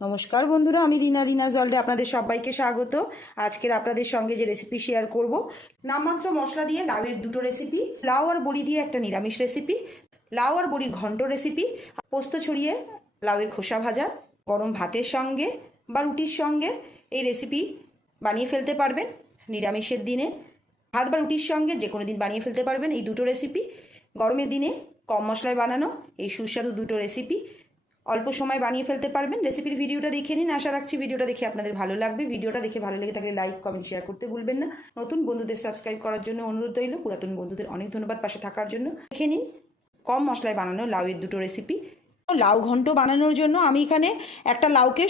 নমস্কার বন্ধুরা, আমি রিনা জলডে আপনাদের সবাইকে স্বাগত। আজকের আপনাদের সঙ্গে যে রেসিপি শেয়ার করব, নামমাত্র মশলা দিয়ে লাউয়ের দুটো রেসিপি, লাউ আর বড়ি দিয়ে একটা নিরামিষ রেসিপি, লাউ আর বড়ির ঘন্ট রেসিপি, পোস্ত ছড়িয়ে লাউয়ের খোসা ভাজা, গরম ভাতের সঙ্গে বা রুটির সঙ্গে এই রেসিপি বানিয়ে ফেলতে পারবেন। নিরামিষের দিনে ভাত বা রুটির সঙ্গে যে কোনো দিন বানিয়ে ফেলতে পারবেন এই দুটো রেসিপি। গরমের দিনে কম মশলায় বানানো এই সুস্বাদু দুটো রেসিপি অল্প সময় বানিয়ে ফেলতে পারবেন। রেসিপির ভিডিওটা দেখে নিন, আশা রাখছি ভিডিওটা দেখে আপনাদের ভালো লাগবে। ভিডিওটা দেখে ভালো লেগে থাকলে লাইক, কমেন্ট, শেয়ার করতে ভুলবেন না। নতুন বন্ধুদের সাবস্ক্রাইব করার জন্য অনুরোধ রইল, পুরাতন বন্ধুদের অনেক ধন্যবাদ পাশে থাকার জন্য। দেখে নিন কম মশলায় বানানো লাউয়ের দুটো রেসিপি। লাউ ঘন্ট বানানোর জন্য আমি এখানে একটা লাউকে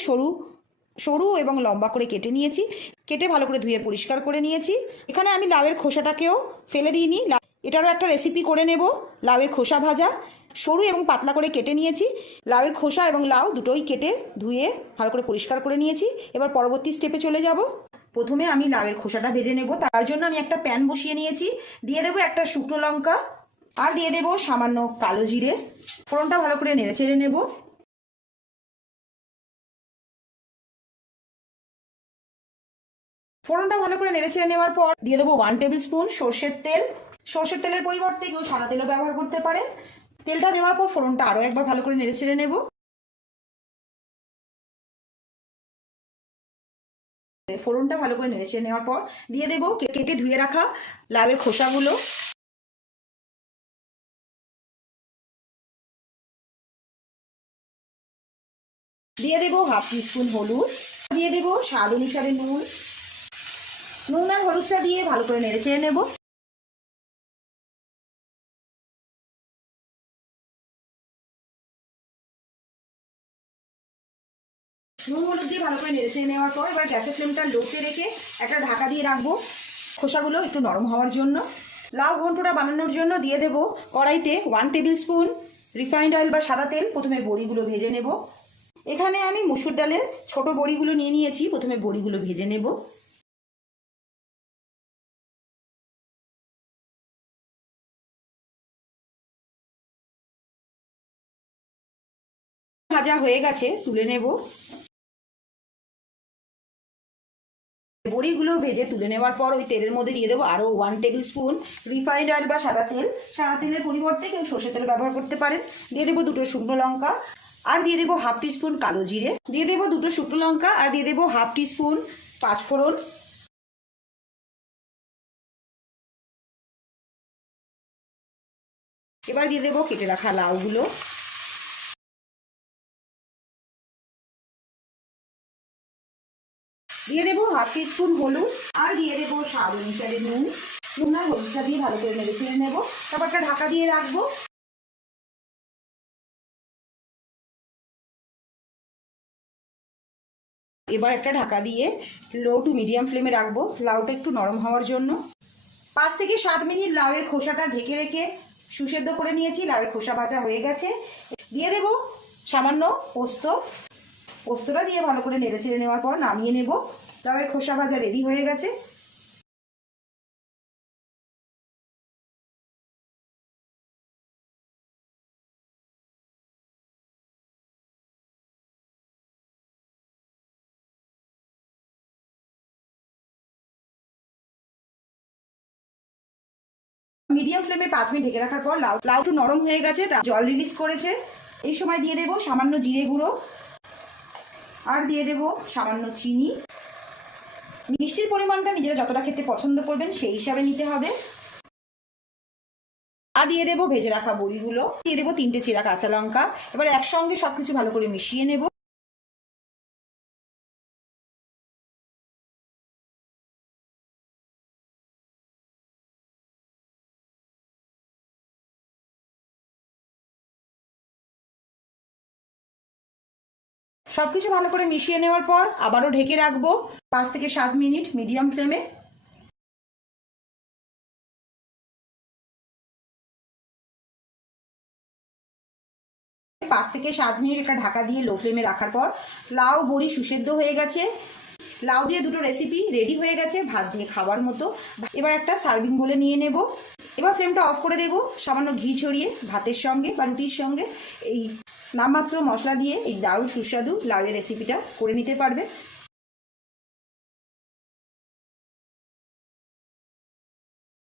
সরু এবং লম্বা করে কেটে নিয়েছি। কেটে ভালো করে ধুয়ে পরিষ্কার করে নিয়েছি। এখানে আমি লাউয়ের খোসাটাকেও ফেলে দিইনি, এটারও একটা রেসিপি করে নেব। লাউয়ের খোসা ভাজা সরু এবং পাতলা করে কেটে নিয়েছি। লাউয়ের খোসা এবং লাউ দুটোই কেটে ধুয়ে ভালো করে পরিষ্কার করে নিয়েছি। এবার পরবর্তী স্টেপে চলে যাব। প্রথমে আমি লাউয়ের খোসাটা ভেজে নেব। তার জন্য আমি একটা প্যান বসিয়ে নিয়েছি। দিয়ে দেবো একটা শুকনো লঙ্কা আর দিয়ে দেবো সামান্য কালো জিরে। ফোড়নটা ভালো করে নেড়ে চেড়ে নেব। ফোড়নটা ভালো করে নেড়ে ছেড়ে নেওয়ার পর দিয়ে দেবো 1 টেবিল স্পুন সর্ষের তেল। সর্ষের তেলের পরিবর্তে কেউ সাদা তেলও ব্যবহার করতে পারেন। তেলটা দেওয়ার পর ফোড়নটা আরও একবার ভালো করে নেড়ে ছেড়ে নেব। ফোড়নটা ভালো করে নেড়ে ছেড়ে নেওয়ার পর দিয়ে দেবো কেটে ধুয়ে রাখা লাউয়ের খোসাগুলো। দিয়ে দেবো হাফ টিস্পুন হলুদ, দিয়ে দেবো স্বাদ অনুসারে নুন আর হলুদটা দিয়ে ভালো করে নেড়ে ছেড়ে নেব। নুন হলুদ দিয়ে ভালো করে নেড়ে ছেড়ে নেওয়ার পর এবার গ্যাসের ফ্লেমটা লোতে রেখে একটা ঢাকা দিয়ে রাখবো খোসাগুলো একটু নরম হওয়ার জন্য। লাউ ঘন্টটা বানানোর জন্য দিয়ে দেবো কড়াইতে 1 টেবিল স্পুন রিফাইন্ড অয়েল বা সাদা তেল। প্রথমে বড়িগুলো ভেজে নেব। এখানে আমি মুসুর ডালের ছোট বড়িগুলো নিয়ে নিয়েছি। প্রথমে বড়িগুলো ভেজে নেব। ভাজা হয়ে গেছে, তুলে নেব। বড়িগুলো ভেজে তুলে নেওয়ার পর ওই তেলের মধ্যে দিয়ে দেবো আরও 1 টেবিল স্পুন রিফাইন্ড অয়েল বা সাদা তেল। সাদা তেলের পরিবর্তে কেউ সর্ষের তেল ব্যবহার করতে পারেন। দিয়ে দেবো দুটো শুকনো লঙ্কা আর দিয়ে দেবো হাফ টিস্পুন কালো জিরে। দিয়ে দেবো দুটো শুকনো লঙ্কা আর দিয়ে দেবো হাফ টিস্পুন পাঁচফোড়ন। এবার দিয়ে দেবো কেটে রাখা লাউগুলো। দিয়ে দেবো হাফ টিস্পুন হলুদ আর দিয়ে দেবো স্বাদ অনুসারে নুন আর হলুদটা দিয়ে ভালো করে নেড়ে ছেড়ে নেবো। তারপর একটা ঢাকা দিয়ে রাখবো। এবার একটা ঢাকা দিয়ে লো টু মিডিয়াম ফ্লেমে রাখবো লাউটা একটু নরম হওয়ার জন্য। 5 থেকে 7 মিনিট লাউয়ের খোসাটা ঢেকে রেখে সুসেদ্ধ করে নিয়েছি। লাউয়ের খোসা ভাজা হয়ে গেছে। দিয়ে দেবো সামান্য পোস্তটা দিয়ে ভালো করে নেড়ে ছেড়ে নেওয়ার পর নামিয়ে নেব। লাউয়ের খোসা ভাজা রেডি হয়ে গেছে। মিডিয়াম ফ্লেমে 5 মিনিট ঢেকে রাখার পর লাউটা নরম হয়ে গেছে, জল রিলিজ করেছে। এই সময় দিয়ে দেবো সামান্য জিরে গুঁড়ো আর দিয়ে দেবো সামান্য চিনি। মিষ্টির পরিমাণটা নিজেরা যতটা খেতে পছন্দ করবেন সেই হিসাবে নিতে হবে। আর দিয়ে দেবো ভেজে রাখা বড়িগুলো, দিয়ে দেবো 3টে চেরা কাঁচা লঙ্কা। এবার একসঙ্গে সবকিছু ভালো করে মিশিয়ে নেব। সবকিছু ভালো করে মিশিয়ে নেওয়ার পর আবারও ঢেকে রাখবো 5 থেকে 7 মিনিট মিডিয়াম ফ্লেমে। 5 থেকে 7 মিনিট একটা ঢাকা দিয়ে লো ফ্লেমে রাখার পর লাউ বড়ি সুসেদ্ধ হয়ে গেছে। লাউ দিয়ে দুটো রেসিপি রেডি হয়ে গেছে ভাত দিয়ে খাবার মতো। এবার একটা সার্ভিং বলে নিয়ে নেব। এবার ফ্লেমটা অফ করে দেব, সামান্য ঘি ছড়িয়ে ভাতের সঙ্গে বা রুটির সঙ্গে এই নামমাত্র মশলা দিয়ে এই দারুণ সুস্বাদু লাউয়ের রেসিপিটা করে নিতে পারবে।